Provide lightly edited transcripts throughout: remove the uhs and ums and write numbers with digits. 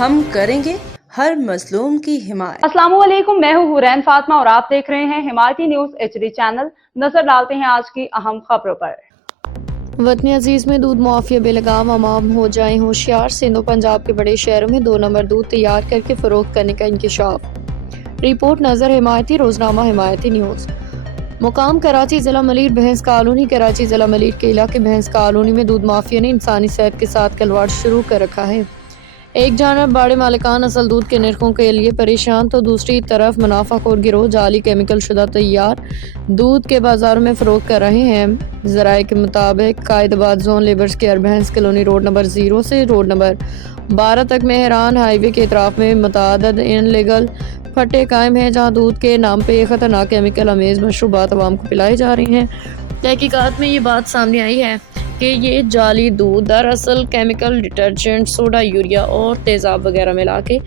ہم کریں گے ہر مظلوم کی حمایت۔ السلام علیکم، میں ہوں حورین فاطمہ اور آپ دیکھ رہے ہیں حمایتی نیوز HD چینل۔ نظر ڈالتے ہیں آج کی اہم خبروں پر۔ وطن عزیز میں دودھ مافیا بے لگام عوام ہو جائیں ہوشیار، سندھ و پنجاب کے بڑے شہروں میں 2 نمبر دودھ تیار کر کے فروخت کرنے کا انکشاف۔ رپورٹ نظر حمایتی روزنامہ حمایتی نیوز۔ مقام کراچی ضلع ملیر بھینس کالونی۔ کراچی ضلع ملیر کے علاقے بھینس کالونی میں دودھ مافیا نے انسانی صحت کے ساتھ کھلواڑ شروع کر رکھا ہے۔ ایک جانب بڑے مالکان اصل دودھ کے نرخوں کے لیے پریشان تو دوسری طرف منافع خور گروہ جعلی کیمیکل شدہ تیار دودھ کے بازاروں میں فروخت کر رہے ہیں۔ ذرائع کے مطابق قائد آباد زون لیبرز کیئر بھینس کالونی روڈ نمبر 0 سے روڈ نمبر 12 تک مہران ہائی وے کے اطراف میں متعدد ان لیگل پھٹے قائم ہیں، جہاں دودھ کے نام پہ یہ خطرناک کیمیکل امیز مشروبات عوام کو پلائی جا رہی ہیں۔ تحقیقات میں یہ بات سامنے آئی ہے کہ یہ جعلی دودھ دراصل کیمیکل ڈٹرجنٹ، سوڈا، یوریا اور تیزاب وغیرہ ملا کے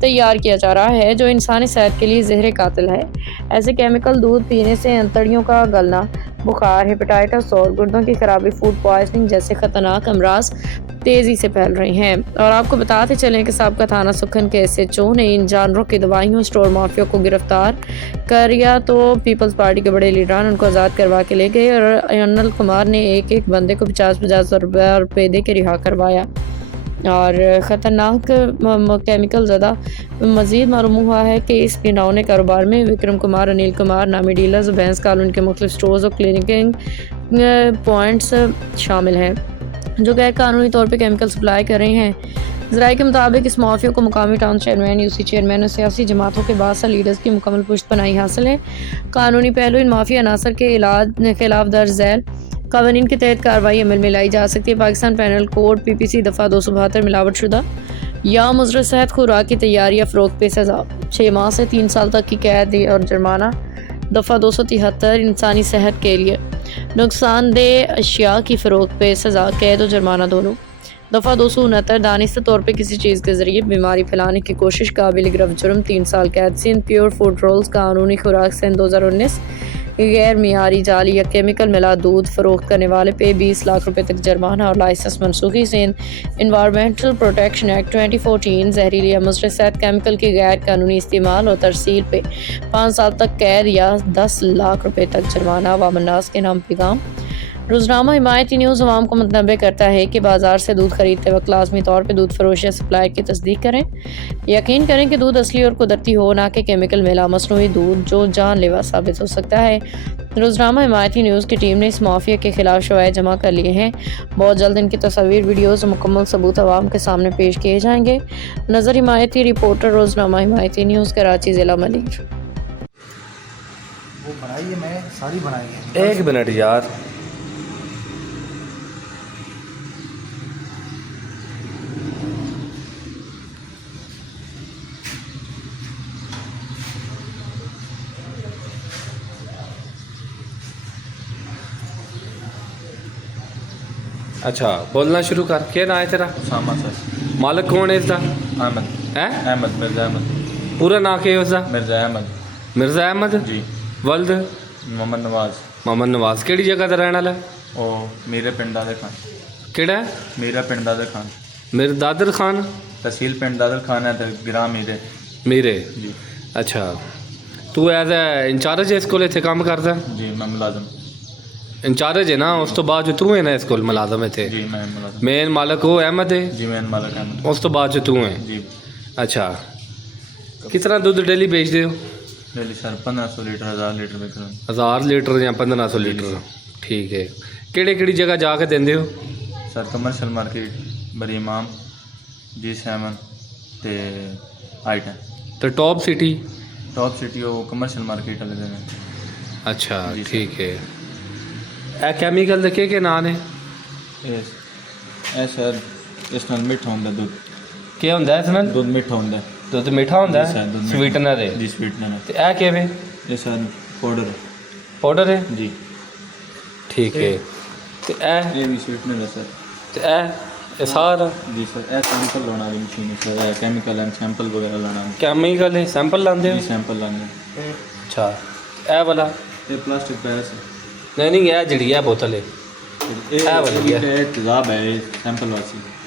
تیار کیا جا رہا ہے، جو انسانی صحت کے لیے زہر قاتل ہے۔ ایسے کیمیکل دودھ پینے سے انتڑیوں کا گلنا، بخار، ہیپاٹائٹس اور گردوں کی خرابی، فوڈ پوائزننگ جیسے خطرناک امراض تیزی سے پھیل رہے ہیں۔ اور آپ کو بتاتے چلیں کہ سابقہ تھانہ سکھن کے SHO نے ان جانوروں کی دوائیوں اسٹور مافیا کو گرفتار کریا تو پیپلز پارٹی کے بڑے لیڈران ان کو آزاد کروا کے لے گئے اور انل کمار نے ایک بندے کو 50,000 روپے دے کے رہا کروایا۔ اور خطرناک کیمیکل زدہ مزید معلوم ہوا ہے کہ اس گھناؤنے کاروبار میں وکرم کمار، انل کمار نامی ڈیلرز بھینس کالونی کے مختلف سٹورز اور کلینکنگ پوائنٹس شامل ہیں، جو غیر قانونی طور پہ کیمیکل سپلائی کر رہے ہیں۔ ذرائع کے مطابق اس مافیا کو مقامی ٹاؤن چیئرمین، UC چیئرمین اور سیاسی جماعتوں کے بعض لیڈرز کی مکمل پشت پناہی حاصل ہے۔ قانونی پہلو ان مافیا عناصر کے خلاف درج ذیل قوانین کے تحت کارروائی عمل میں لائی جا سکتی ہے۔ پاکستان پینل کوڈ PPC دفعہ 272 ملاوٹ شدہ یا مضر صحت خوراک کی تیاری یا فروخت پہ سزا 6 ماہ سے 3 سال تک کی قید اور جرمانہ۔ دفعہ 273 انسانی صحت کے لیے نقصان دہ اشیاء کی فروخت پہ سزا، قید و جرمانہ دونوں۔ دفعہ 269 دانستہ طور پہ کسی چیز کے ذریعے بیماری پھیلانے کی کوشش، قابل گرفت جرم 3 سال قید۔ سندھ پیور فوڈ رولز قانونی خوراک سند 2019 غیر معیاری جعلی یا کیمیکل ملا دودھ فروخت کرنے والے پہ 20 لاکھ روپے تک جرمانہ اور لائسنس منسوخی۔ سندھ انوائرمنٹل پروٹیکشن ایکٹ 2014 زہریلی یا مضر صحت کیمیکل کی غیر قانونی استعمال اور ترسیل پہ 5 سال تک قید یا 10 لاکھ روپے تک جرمانہ۔ عوام الناس کے نام پیغام۔ روزنامہ حمایتی نیوز عوام کو متنبہ کرتا ہے کہ بازار سے دودھ خریدتے وقت لازمی طور پہ دودھ فروش یا سپلائر کی تصدیق کریں۔ یقین کریں کہ دودھ اصلی اور قدرتی ہو، نہ کہ کیمیکل ملا مصنوعی دودھ جو جان لیوا ثابت ہو سکتا ہے۔ روزنامہ حمایتی نیوز کی ٹیم نے اس مافیا کے خلاف شواہد جمع کر لیے ہیں۔ بہت جلد ان کی تصاویر، ویڈیوز اور مکمل ثبوت عوام کے سامنے پیش کیے جائیں گے۔ نظر حمایتی رپورٹر، روزنامہ حمایتی نیوز، کراچی ضلع ملیر۔ وہ بنائی ہے، میں ساری بنائی ہے۔ 1 منٹ یار۔ اچھا بولنا شروع کر۔ کیا نام ہے تیرا؟ اسامہ سر۔ مالک کون ہے اس کا؟ احمد۔ احمد مرزا احمد۔ پورا نام کیا ہے اس کا؟ مرزا احمد۔ مرزا احمد جی۔ ولد؟ محمد نواز۔ محمد نواز۔ کیڑی جگہ دا رہن والا ہے؟ وہ میرے پنڈ دادر خان۔ کیڑا ہے؟ میرا پنڈ دادر خان۔ میر دادر خان؟ تحصیل پنڈ دادر خان ہے، گرام میرے۔ میرے؟ جی۔ اچھا تو ایز اے انچارج ہے اس کول اتنے کام کردا؟ جی میں ملازم۔ انچارج ہے نا، اس تو بعد جو تو ہے نا اس کول ملازم اتنے؟ جی میں ملازم۔ مین مالک وہ احمد ہے؟ جی مین مالک احمد۔ اس تو بعد جو تو ہے؟ جی۔ اچھا کتنا دودھ ڈیلی بیچ دے ہو؟ ڈیلی سر 1500 لیٹر، 1000 لیٹر بیچ رہا ہوں۔ 1000 لیٹر یا 1500 لیٹر؟ ٹھیک ہے۔ کیڑی کیڑی جگہ جا کے دیندے ہو؟ سر کمرشل مارکیٹ، بری امام، G7 تے I10۔ تو ٹاپ سٹی؟ ٹاپ سٹی وہ کمرشل مارکیٹ والے دن۔ اچھا ٹھیک ہے۔ اے کیمیکل دے کے نام ہے؟ اے سر اس نال میٹھا ہوندا دودھ۔ کیا ہوندا ہے اس نال؟ دودھ میٹھا ہوندا ہے۔ دودھ میٹھا ہوندا ہے؟ سویٹنر ہے؟ جی سویٹنر ہے۔ تے اے کیویں؟ یہ سر پاؤڈر ہے۔ پاؤڈر ہے؟ جی ٹھیک ہے۔ تے اے؟ یہ بھی سویٹنر ہے سر۔ تے اے سارا؟ جی سر اے سیمپل لانا بھی مشین ہے سر، اے کیمیکل اینڈ سیمپل وغیرہ لانا۔ کیمیکل ہے سیمپل لاندے ہو؟ جی سیمپل لانے۔ اچھا اے والا؟ یہ پلاسٹک پیرس ہے۔ نہیں اے جڑی ہے بوتل ہے اے والی ہے؟ یہ تیزاب ہے، یہ سیمپل واسی۔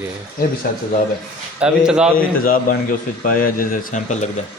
ہے یہ بھی سر تیزاب ہے ابھی تیزاب ہے؟ تیزاب بن کے اس وچ پایا جیسے سیمپل لگتا ہے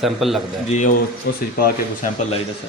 ਸੈਂਪਲ ਲੱਗਦਾ ਹੈ جی وہ اس وچ پا کے وہ سیمپل لائی دا سر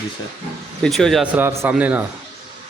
جی سر پیچھے ہو جا اسرار سامنے نہ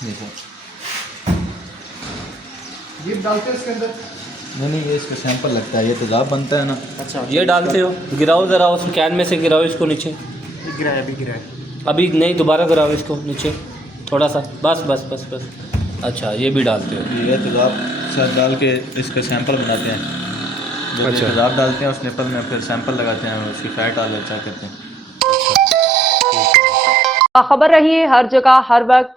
جی سر یہ ڈالتے ہیں اس کے اندر نہیں یہ اس کا سیمپل لگتا ہے یہ تیزاب بنتا ہے نا اچھا یہ ڈالتے ہو گراؤ ذرا اس کین میں سے گراؤ اس کو نیچے گرا ہے ابھی گرا ہے ابھی نہیں دوبارہ گراؤ اس کو نیچے تھوڑا سا بس بس بس بس اچھا یہ بھی ڈالتے ہو یہ تیزاب سر ڈال کے اس کا سیمپل بناتے ہیں جب اچھا۔ تیزاب ڈالتے ہیں اس نپل میں پھر سیمپل لگاتے ہیں اس کی فیٹ آل چیک کرتے ہیں باخبر رہیے ہر جگہ ہر وقت،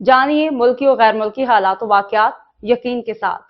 جانیے ملکی و غیر ملکی حالات و واقعات یقین کے ساتھ۔